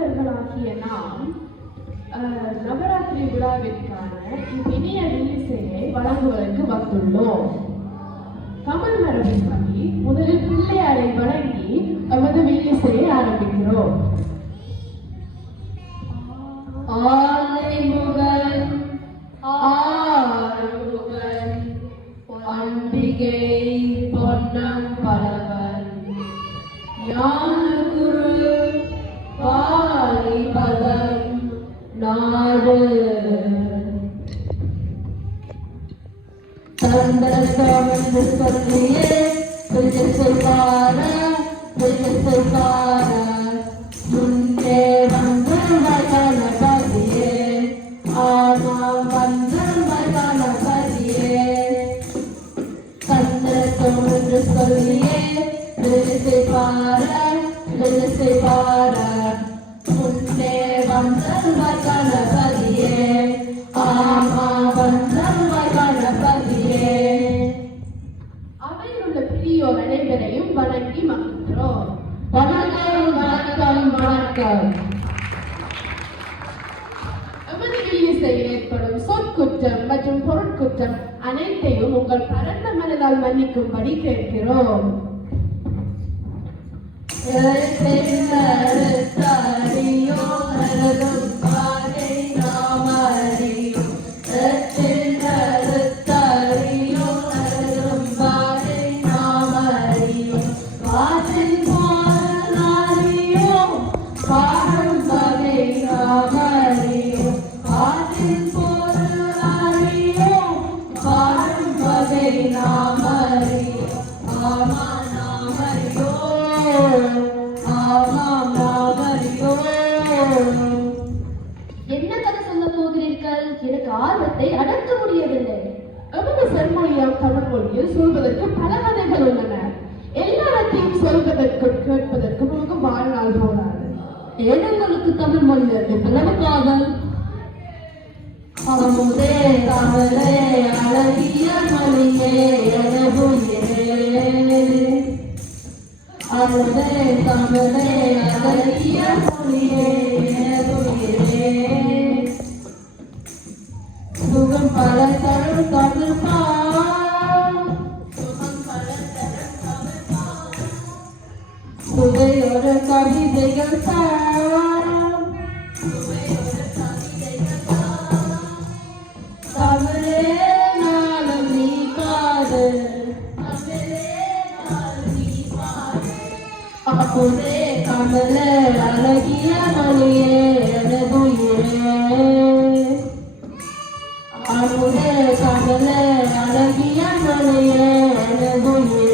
தமிழர்களாகிய நாம் நவராத்திரி விழாவிற்கான இனிய வில்லிசையை வழங்குவதற்கு வந்துள்ளோம். தமிழ் மரபின்படி முதலில் பிள்ளையாரை வணங்கி நமது வில்லிசையை ஆரம்பிக்கிறோம். ஆனைமுகன் ஆறுமுகன் அம்பிகை பொன்னம் பலவன் ஞானகுரு பாரிபதம் நாடு சந்திரசோமன் சொல்லியே சொல்வார முன்னே வந்து கணபதியே ஆமா வந்து கணபதியே சந்திரசோமன் சொல்லியே பார முன்னே வந்து கணபதியே ஆமா வந்து கணபதியே. அவையில் உள்ள பிரியோர் அனைவரையும் வணங்கி மகிழ்கிறோம். வணக்கம் வணக்கம் வணக்கம். எமது வில்லிசையில் ஏற்படும் சொற்குற்றம் மற்றும் பொருட்குற்றம் அனைத்தையும் உங்கள் பரந்த மனதால் மன்னிக்கும்படி கேட்கிறோம். என்ன கதை சொல்ல போகிறீர்கள்? எனக்கு ஆர்வத்தை அடக்க முடியவில்லை. எமது செம்மொழியாம் தமிழ் மொழியில் சொல்வதற்கு பல கதைகள் உள்ளன. எல்லாவற்றையும் சொல்வதற்கும் கேட்பதற்கும் நமக்கு வாழ்நாள் போராது. ஏனங்களுக்கு தமிழ் மொழியில் எவ்வளவு காதல்? அமுதே தமிழே அழகிய மொழியே அமுதே தமிழே அழகிய மொழியே சுகம் பல தரும் தமிழ் சுவையொரு கவிதைகள் தமிழே நாளும் நீ காது அமுதே தமிழே அழகிய மொழியே எனதுயிரே அமுதே தமிழே அழகிய மொழியே எனதுயிரே.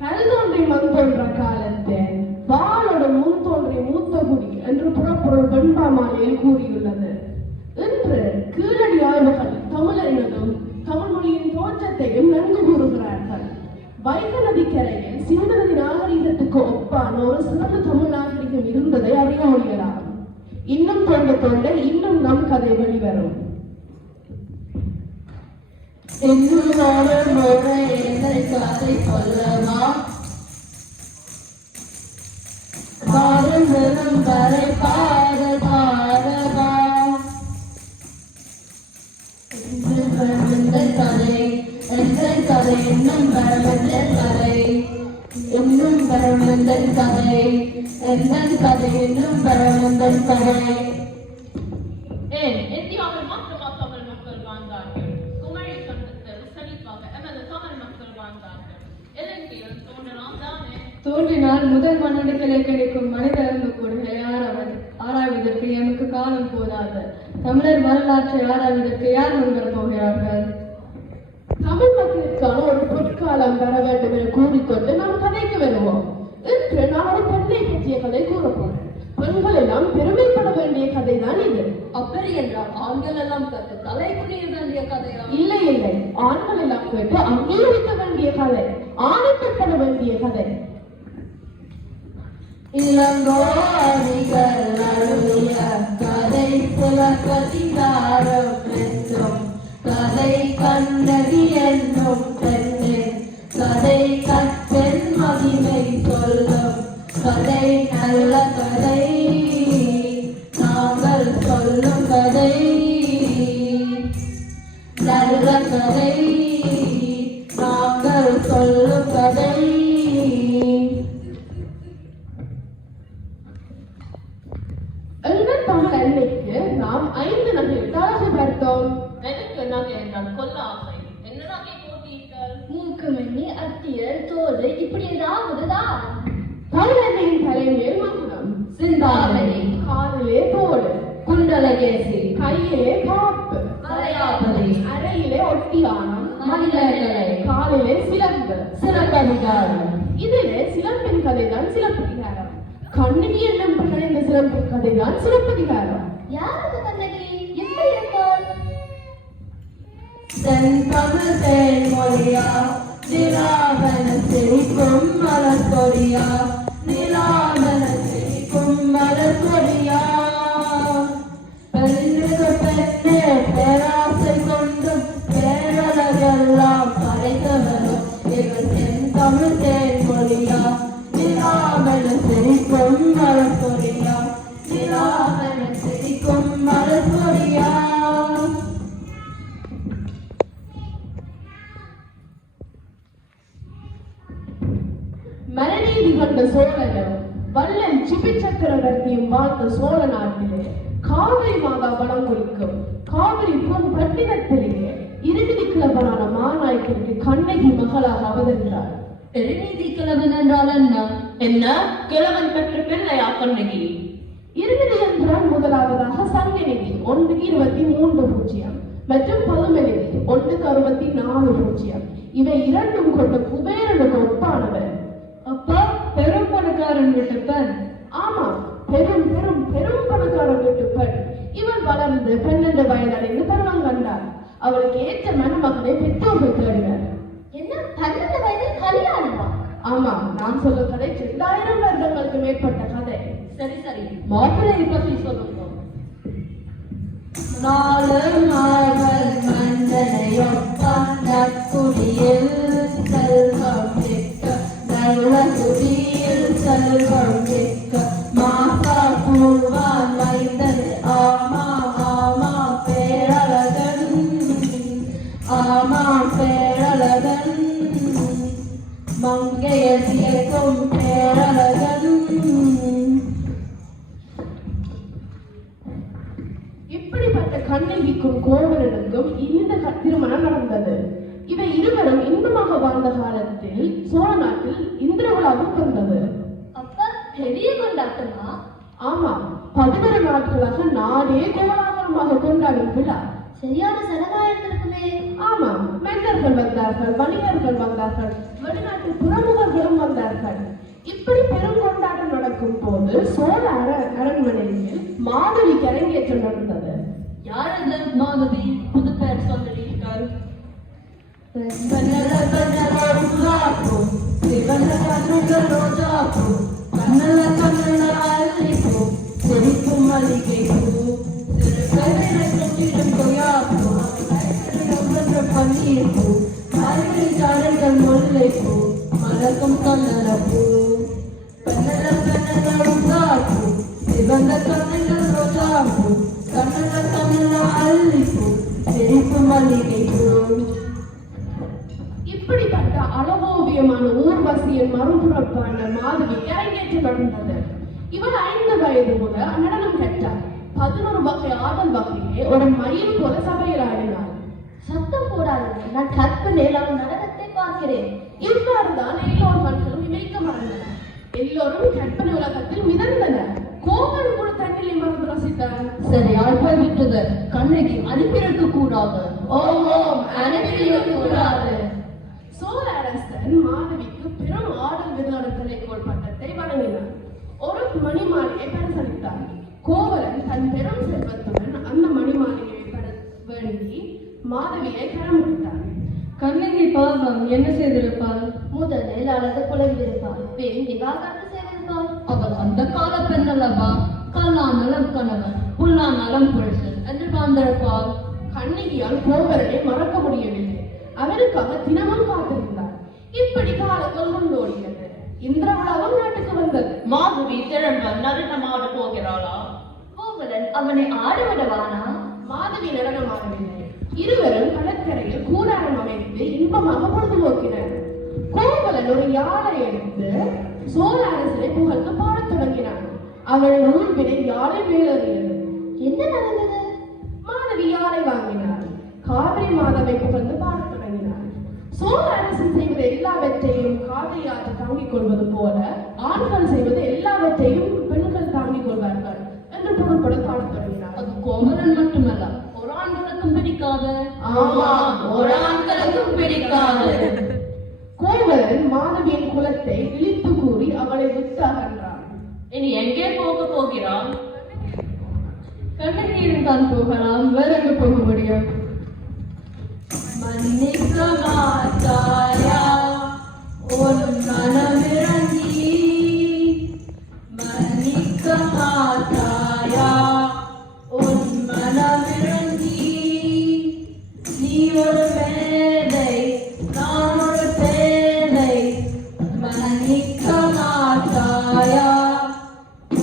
கல் தோன்றி மண் தோன்ற காலத்தில் வாளோட முன் தோன்றி மூத்த குடி என்று புறப்பொருள் வெண்பாமாலையில் கூறியுள்ளது. இன்று கீழடி ஆய்வுகள் தமிழறிவதும் தமிழ் மொழியின் தோற்றத்தையும் நன்கு கூறுகிறார்கள். வைகை நதிக்கரையில் சிந்து நதி நாகரிகத்துக்கு ஒப்பான ஒரு சிறந்த தமிழ் நாகரிகம் இருந்ததை அறிய முடியலாம். இன்னும் தோண்ட தோண்ட இன்னும் நம் கதை வெளிவரும். இன்னொரு முறை என்னை கதை சொல்லவா பாடும் வெறும் வரை பாட பாடவா கதை எங்கள் கதை இன்னும் வரவந்த கதை இன்னும் வரவந்த கதை எங்கள் கதை இன்னும் வரவந்த கதை. ஏன் இந்தியாவில் மாற்றமா தமிழ் மக்கள் வாழ்ந்தார்கள். குமரி கண்டத்தில் செழிப்பாக எமது தமிழ் மக்கள் வாழ்ந்தார்கள். இலங்கையில் தோன்றலாம் தானே. தோன்றினால் முதல் மண்ணடுக்களை கிடைக்கும் மனித எலும்புக்கூடுகளை ஆராய்வதற்கு எமக்கு காலம் போதாது. தமிழர் வரலாற்றை ஆராய்வதற்கு யார் முன்வரப் போகிறார்கள்? தமிழ் மக்களுக்கான ஒரு பொற்காலம் வர வேண்டும் என கூறிக்கொண்டு நாம் கதைக்கு வருவோம். இன்று நான் ஒரு பெண்ணை பற்றிய கதை கூறப்போறேன். பெண்கள் எல்லாம் பெருமைப்பட வேண்டிய கதை தான் இது. அப்படி என்றால் ஆண்கள் எல்லாம் கற்று தலை குனிய வேண்டிய கதையா? இல்லை இல்லை, ஆண்கள் எல்லாம் கேட்டு அங்கீகரிக்க வேண்டிய கதை, ஆணைப்பட வேண்டிய கதை. இளங்கோடிகள் அருளிய கதை புலப்பதிகாரம் என்னும் கதை கண்ணகி என்னும் பெண்ணின் கதை கதை நல்ல கதை நாங்கள் சொல்லும் கதை நல்ல கதை நாங்கள் சொல்லும் கதை எங்கள் தமிழ் அன்னைக்கு நாம் 5 நகைகள் அழகு பார்த்தோம். எனக்கு நகை என்றால் கொல்ல ஆசை. என்ன நகை போட்டீர்கள்? மூக்குமணி அத்தியல் தோடு இப்படி ஏதாவது தான். தமிழ் அன்னையின் தலைமையில் மகுடம், சிந்தாமணி காலிலே தோடு, குண்டலகேசி கையிலே காப்பு, மலையாபதி அறையிலே ஒட்டியானம், மணிலகலை காலிலே சிலம்பு. சிறப்பதிகாரம் இதிலே சிலம்பின் கதைதான் சிலப்பதிகாரம். கண்ணகி என்னும் பெண்ணின் இந்த சிலம்பின் கதைதான் சிலப்பதிகாரம். யார் அந்த கண்ணகி? எப்படி இருப்பாள்? செந்தமிழ் தேன்மொழியா நிலாவன சிரிக்கும் மலர் கொடியா நிலாவன சிரிக்கும் மலர் கொடியா பெண்ணுக்கு பெண்ணே பேராசை கொண்டும் பேரழகெல்லாம் படைத்தவரும் இவர் செந்தமிழ் தேன்மொழியா நிலாவன சிரிக்கும் மலர் கொடியா நிலாவன சிரிக்கும் மலர் கொடியா. மரநீதி கொண்ட சோழனும் வள்ளல் சிபி சக்கரவர்த்தியும் வாழ்ந்த சோழ நாட்டிலே காவிரி மாதா வளம் குளிக்கும் காவிரி பொன் பட்டினத்திலேயே இருநிதி கிழவனான மாநாயக்கருக்கு கண்ணகி மகளாக அவதரித்தார். திருநீதி கிழவன் என்றால் என்ன கிழவன் பெற்ற பிள்ளையா கண்ணகி? இருநிதி என்றால் முதலாவதாக சங்கநிதி 1:23 மற்றும் பதுமநிதி 1:64. இவை இரண்டும் கொண்ட குபேரனுக்கு ஒப்பானவர். அப்பா பெரும் பணக்காரன் வீட்டு பெண். ஆமா, பெரும் பெரும் பெரும் பணக்காரன் வீட்டு பெண். இவள் வளர்ந்து 12 வயதடைந்து பருவம் கண்டார். அவளுக்கு ஏற்ற மணமகனை பெற்றோர்கள் தேடினர். என்ன 12 வயதில் கல்யாணமா? ஆமா, நான் சொல்ல கதை 2000 வருடங்களுக்கு மேற்பட்ட கதை. சரி சரி, மாப்பிள்ளை பற்றி சொல்லுங்க. நாலு மகள் மண்டனையொப்பான் நற்குடியில் செல்வம் மிக்க நல்ல குடியில் செல்வம் மிக்க மாசா பூவான் மைந்தன் ஆமா ஆமா பேரழகன் ஆமா பேரழகன் மங்கையர் சேர்க்கும் பேரழகன். இப்படிப்பட்ட கண்ணகிக்கும் கோவலனுக்கும் இந்த திருமணம் நடந்தது. இவை இருவரும் இன்பமாக வாழ்ந்த காலத்தில் சோழ நாட்டில் இந்திர விழாவும் பிறந்தது. அப்பா பெரிய கொண்டாட்டமா? ஆமா, 11 நாட்களாக நாடே கோலாகலமாக கொண்டாடும் விழா. சரியான சடங்காயிருந்திருக்குமே. ஆமா, மன்னர்கள் வந்தார்கள், வணிகர்கள் வந்தார்கள், வெளிநாட்டு பிரமுகர்களும் வந்தார்கள். இப்படி பெரும் கொண்டாட்டம் நடக்கும் போது சோழ அரண்மனையில் மாதவிக்கு அரங்கேற்றம் நடந்தது. யார் அந்த மாதவி? புது பேர் சொல்லுங்கள். சிரிக்கும் மல்லிகை பூ பன்னீர் பூ சாலைகள் முல்லை பூ மலர்க்கும் கண்ணல பூ பெண்ணல பெண்ணல உண்டாப்பூ சிவந்த கண்ணில் ரோஜா பூ கண்ணல கண்ணல அள்ளி பூ சிரிக்கும் மல்லிகை பூ. இப்படிப்பட்ட அழகோவியமான ஊர்வசியின் மறுபுறப்பான மாதவிக்கு அரங்கேற்றம் நடந்தது. இவர் 5 வயது முதல் நடனம் கற்றார். 11 வகை ஆடல் வகையிலே ஒரு மயில் போல சபையில் ஆடினார். சத்தம் போடாதீங்க, நான் கற்பனையில் அவன் நடனத்தை பார்க்கிறேன். இவ்வாறுதான் எல்லோர் மனதிலும் இணைக்க மறந்தனர். எல்லோரும் கற்பனை உலகத்தில் மிதந்தனர். கோவலன் கூட தன்னிலை மறந்து ரசித்தார். சரியாய் போய்விட்டது. கண்ணகி அனுப்பியிருக்க கூடாது. ஓம் அனுப்பியிருக்க கூடாது. சோழ அரசன் மாதவிக்கு பெரும் ஆடல் விதானக்கலை கோள் பட்டத்தை வழங்கினார். ஒரு மணிமாளிகை பரிசளித்தார். கோவலன் தன் பெரும் செல்வத்துடன் அந்த மணிமாளிகையை பெற வேண்டி மாதவியை கரம்பிடித்தார். கண்ணகி பாவம் என்ன செய்திருப்பாள்? முதலில் அழகு குழம்பிருப்பாள், பின் விவாகரத்து செய்திருப்பாள். அவள் அந்த கால பெண் அல்லவா? கல்லானலம் கணவன் புல்லானலம் புருஷன் என்று வாழ்ந்திருப்பாள். கண்ணகியால் கோவலனை மறக்க முடியவில்லை. அவருக்காக தினமும் காத்திருந்தார். இப்படி காலங்கள் கொண்டோடியது. இந்திரவளாவும் நாட்டுக்கு வந்தது. மாதவி திரும்ப நடனமாட போகிறாளா? கோவலன் அவனை ஆடவிடவானா? மாதவி நடனமாடவில்லை. இருவரும் கடற்கரையில் கூடாரம் அமைத்து இன்பமாக பொழுதுபோக்கினர். கோவலன் ஒரு யாழை எடுத்து சோழ அரசரை புகழ்ந்து பாடத் தொடங்கினான். அவள் ஊர்வினை யாழை மேலேறியது. என்ன நடந்தது? மாதவி யாழை வாங்கினாள். காவிரி மாதவை புகழ்ந்து பாடத் தொடங்கினாள். சோழ அரசன் செய்வது எல்லாவற்றையும் காவிரி ஆற்று தாங்கிக் கொள்வது போல ஆண்கள் செய்வது எல்லாவற்றையும் பெண்கள் தாங்கிக் கொள்வார்கள் என்று பொருள்பட பாடத் தொடங்கினார். அது கோவலன் மட்டுமல்ல, ஒரு ஆண்களுக்கும் பிடிக்காது. ஆமா, ஒரு ஆண்களுக்கும் பிடிக்காது. கோவலன் மாதவியின் குலத்தை இழித்து கூறி அவளை விட்டு அகன்றான். இனி எங்கே போகிறாள்? கண்ணகியிடம் தான் போகலாம், வேற எங்க போக முடியும்? மன்னிக்க மாட்டாயா உன் மனமிறங்கி, மன்னிக்க மாட்டாயா உன் மனமிறங்கி, நீ ஒரு பேதை நான் ஒரு பேதை, மன்னிக்க மாட்டாயா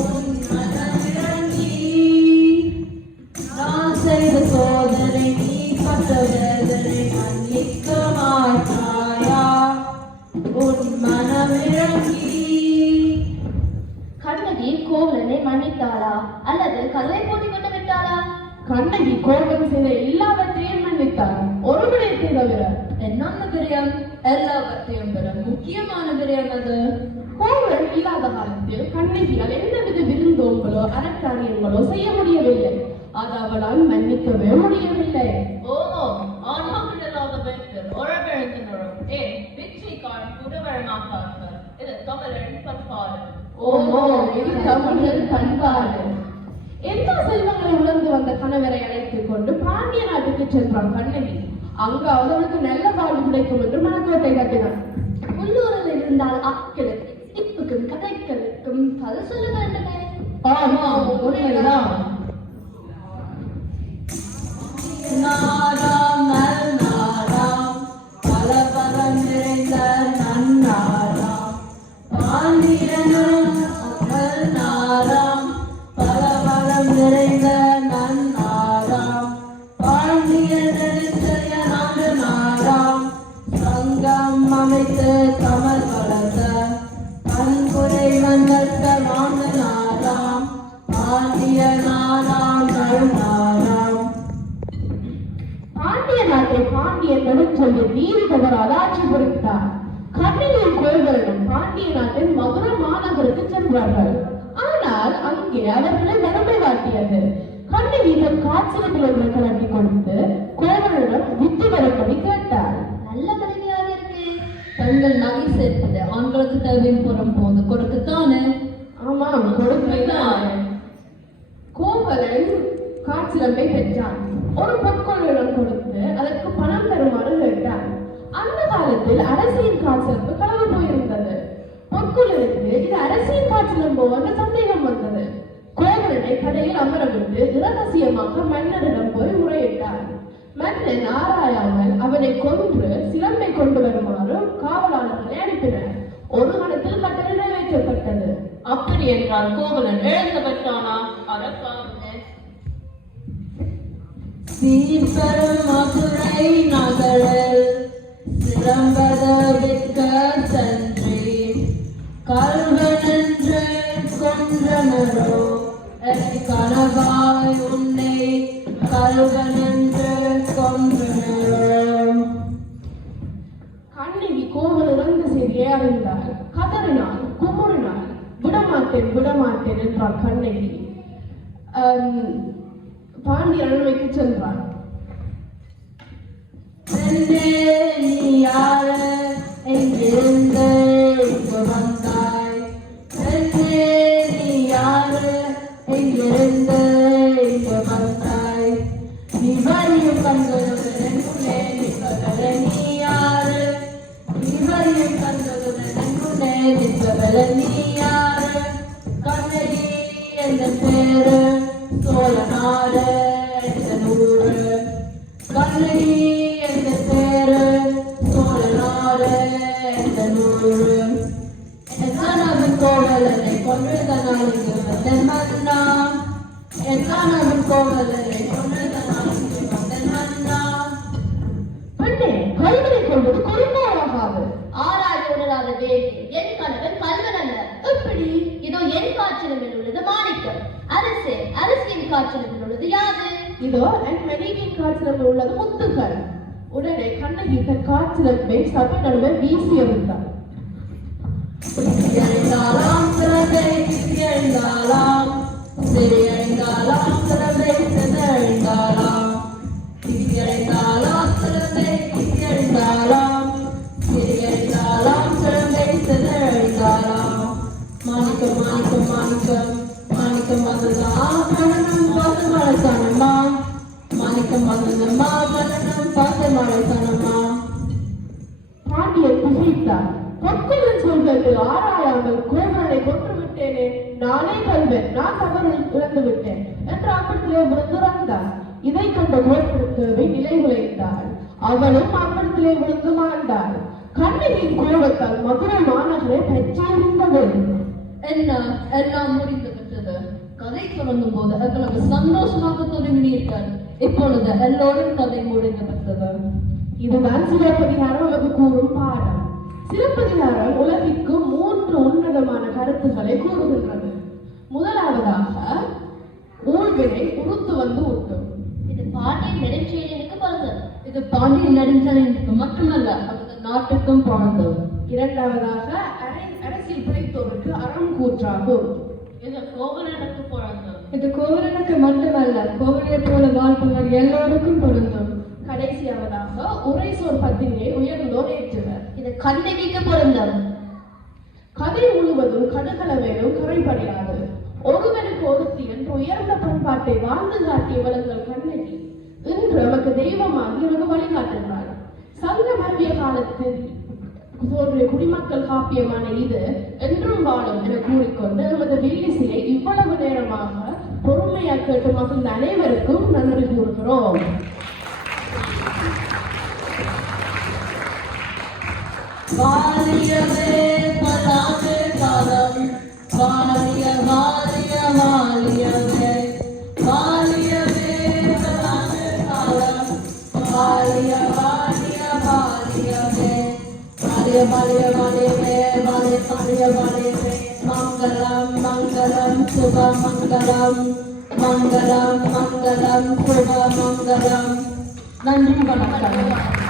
உன் மனமிறங்கி, நான் செய்த சோதனை நீ பட்ட வேதனை, மன்னிக்க மாட்டாயா உன் மனமிறங்கி. கண்ணகி கோவலனை மன்னித்தாளா அல்லது கல்லை போட்டி கொண்டு விட்டாளா? கண்ணகி கோவலன் செய்த எல்லாவற்றையும் மன்னித்தார், ஒரு விடயத்தை தவிர. என்னென்ன பிரியம்? எல்லாவற்றையும் பெற முக்கியமான பிரியம் அது. கோவலன் இல்லாத காலத்தில் கண்ணகியால் எந்தவித விருந்தோம்பலோ அறக்காரியங்களோ செய்ய முடியவில்லை. அது அவளால் மன்னிக்கவே முடியவில்லை. ஓஹோ, ஆண்மக்கள் இல்லாத பெண்கள் உறவிழந்தினரும் ஏன் பிச்சைக்காரன் கூட வரமாட்டார்கள். இது தமிழரின் பண்பாடு. ஓஹோ, இது தமிழர் பண்பாடு. எல்லா செல்வங்களை உணர்ந்து வந்த கணவரை அழைத்துக் கொண்டு பாண்டிய நாட்டுக்கு சென்றான் கண்ணகி. அங்காவது அவனுக்கு நல்ல வாழ்வு கிடைக்கும் என்று மனக்கோட்டை கட்டினான். உள்ளூரில் இருந்தால் ஆட்களுக்கு திப்புக்கும் கதைகளுக்கும் பதில் சொல்ல வேண்டுமே. ஆமா, உண்மைதான். நாடாம் நல் நாடாம் பல பலம் நிறைந்த நன்னாடாம், பாண்டியனும் நல் நாடாம் பல பலம் நிறைந்த நன்னாடாம், பாண்டியன் நெடுஞ்செழிய நாடு நாடாம், சங்கம் அமைத்து தமிழ் வளர்த்த பண்புரை வந்தற்ற வாழ்ந்த நாடாம், பாண்டிய நாடாம் நல் நாடாம். பாண்டிய நாட்டை பாண்டியர்களும் சொல்லி நீதி தவறாத ஆட்சி பொறுத்தார். கண்ணகியும் கோவலனும் பாண்டிய நாட்டின் மதுரை மாநகருக்கு சென்றார்கள். ஆனால் அங்கே அவர்களை வறுமை வாட்டியது. கண்ணகி தன் காட்சியத்தில் ஒன்றை கலட்டி கொடுத்து கோவலனிடம் புத்தி வரும்படி கேட்டார். நல்ல மனைவியாக இருக்கு. தங்கள் நகை சேர்ப்பது ஆண்களுக்கு தேவைப்படும் போது கொடுக்கத்தானே. ஆமாம், கொடுத்தான். கோவலன் காட்சியத்தை பெற்றான். ஒரு பொற்கொள்ளிடம் கொடுத்து அதற்கு பணம் தருமாறு கேட்டான். அந்த காலத்தில் அரசியின் காட்சியப்பு களவு போயிருந்தது. பொற்கொள்ளிற்கு இது அரசியின் காட்சியம்போ என்ற சந்தேகம் வந்தது. கோவலனை கடையில் அமரவிட்டு இரகசியமாக மன்னரிடம் போய் முறையிட்டார். மன்னன் ஆராயாமல் அவனை கொன்று சிலம்பை கொண்டு வருமாறு காவலாளர்களை அனுப்பினர். ஒரு கணத்தில் கட்டளை நிறைவேற்றப்பட்டது. அப்படி என்றால் கோவலன் இழந்து பெற்றானா? அடப்பாவினே. சீர்பெரும் மதுரை நகரில் சிலம்பத விற்க சென்றேன், கல்வனென்று கொன்றனரோ கனவாய் உன்னை கல்வனென்று கொன்றனரோ. கண்ணகி கோவலன் இறந்த செய்தியை அறிந்தாள். கதறினாள், குமுறினாள். விடமாட்டேன் விடமாட்டேன் என்றாள் கண்ணகி. பாண்டிய அரண்மனைக்கு சென்றான். பெண்ணே நீ யாரு, எங்கிருந்து இங்கு வந்தாய்? பெண்ணே நீ யாரு, எங்கிருந்து இங்கு வந்தாய்? நீ வழியும் கண்களுடன் எங்குள்ளே நிற்பவள நீ யாரு? நீ வழியும் கண்களுடன் எங்குள்ளே நிற்பவள நீ யாரு? கண்ணகி என்ற பேரு, சோழ நாடு என்ற நூறு. கண்ணகி என்ற பேரு, சோழ நாடு என்ற நூறு. என்னானவன் கோவலனை கொன்றதனாலிங்கு வந்தன் மன்னா என்னானவன் கோவலனை கொன்றதனாலிங்கு வந்தன் மன்னா பெண்ணே கல்வனை கொள்வது கொடுமையாகாது. ஆராய் உணராத வேட்டை என் கணவன் கல்வன் அல்ல. எப்படி? இதோ என் காய்ச்சலில் உள்ளது மாணிக்கம். அரசே, அரசியின் காய்ச்சலில் உள்ளது யாது? இதோ என் மனைவியின் காய்ச்சலில் உள்ளது முத்துகள். உடனே கண்ணகி தன் காய்ச்சலை சபை நடுவே வீசி எறிந்தாள். சிறியந்தாலாம் சிறந்தை சிறியந்தாலாம் சிறியந்தாலாம் சிறந்தை சிறியந்தாலாம் சிறியந்தாலாம் சிறந்தை சிறியந்தாலாம் சிறியந்தாலாம் சிறந்தை சிறியந்தாலாம் மாணிக்கம் மாணிக்கம் மாணிக்கம் மாணிக்கம் வந்ததா மரணம் பார்த்து மழைக்கானம்மா மாணிக்கம் வந்ததம்மா மரணம் பார்த்து மழைக்கானம்மா பாண்டியன் புகைத்தார். பொற்கொள்ளன் சொல்வது ஆராயாமல் கோவலனை கொன்று விட்டேனே, நானே கல்வன், நான் தவறு இழந்து விட்டேன் என்று அப்படத்திலே விழுந்துறாந்தார். இதை கண்ட கோபுரத்தேவி நிலை உழைத்தாள். அவளும் அப்படத்திலே விழுந்து மாண்டாள். கண்ணகியின் கோபத்தால் மதுரை மாநகரை பெற்றெறிந்தது. என்ன எல்லாம் முடிந்து விட்டது. கதை தொடங்கும் போது எவ்வளவு சந்தோஷமாக தொடங்கினீர்கள். இப்பொழுது எல்லோரும் கதை முடிந்து விட்டது. இதுதான் சிலப்பதிகாரம் நமக்கு கூறும் பாடம். சிலப்பதிகாரம் உலகிற்கு 3 உன்னதமான கருத்துக்களை கூறுகின்றது. முதலாவதாக ஊழ்வினை உடுத்து வந்து ஊட்டும். இது பாண்டியன் நெடுஞ்செழியனுக்கு பிறந்தது. இது பாண்டியன் நெடுஞ்செழியனுக்கு மட்டுமல்ல, அவரது நாட்டுக்கும் பிறந்தது. இரண்டாவதாக அரசியல் பிழைத்தோருக்கு அறம் கூற்றாகும். இது கோவலனுக்கு பிறந்தது. இது கோவலனுக்கு மட்டுமல்ல, கோவலனை போல வாழ்பவர் எல்லோருக்கும் பொருந்தும். கடைசியாவதாக உரைசோர் பத்தினியை உயர்ந்தோர் ஏற்றுவர். இது கண்ணகிக்கு பொருந்தது. கதை முழுவதும் கடுகளவேனும் குறைபடையாது. ஒருவனுக்கு ஒருத்தி என்று உயர்ந்த பண்பாட்டை வாழ்ந்து காட்டிய வளங்கள் கண்ணகி இன்று நமக்கு தெய்வமாகி நமக்கு வழிகாட்டுகிறார். சங்க மத்திய காலத்தில் தோன்றிய குடிமக்கள் காப்பியமான இது என்றும் வாழும் என கூறிக்கொண்டு நமது வில்லிசையை இவ்வளவு நேரமாக பொறுமையாக கேட்டு மகிழ்ந்த அனைவருக்கும் நன்றி கூறுகிறோம். வாலியவே பலாது காலம் வாலிய வாலிய வாலியவே வாலியவே பலாது காலம் வாலிய வாலிய வாலியவே வாலிய வாலிய வாலியவே வாலிய வாலிய வாலியவே மங்களம் மங்களம் சுப மங்களம் மங்களம் மங்களம் சுப மங்களம். நன்றி வணக்கம்.